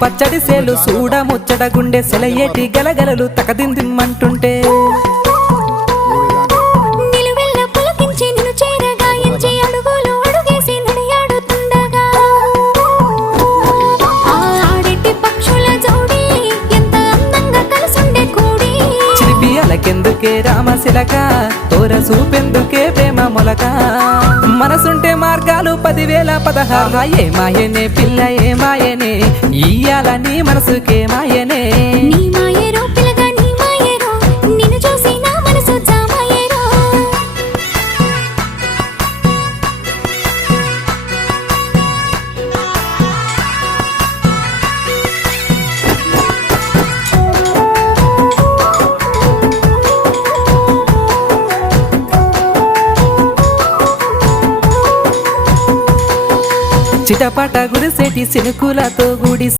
పచ్చడి సేలు సూడ ముచ్చట గుండె సెలయేటి గలగలలు తకదిందిమ్మంటుంటే కెందుకే రామశిలక తోర చూపెందుకే ప్రేమ మొలక మనసుంటే మార్గాలు 10,000 ఏ మాయనే పిల్ల ఏ మాయనే ఇయ్యాల నీ మనసుకే మాయనే నీ మాయరో పిల్లగా నీ మాయరో నిన్ను చూసి నా మనసు జామాయరో చిటపట గురిసేటి సినుకులతో గుడి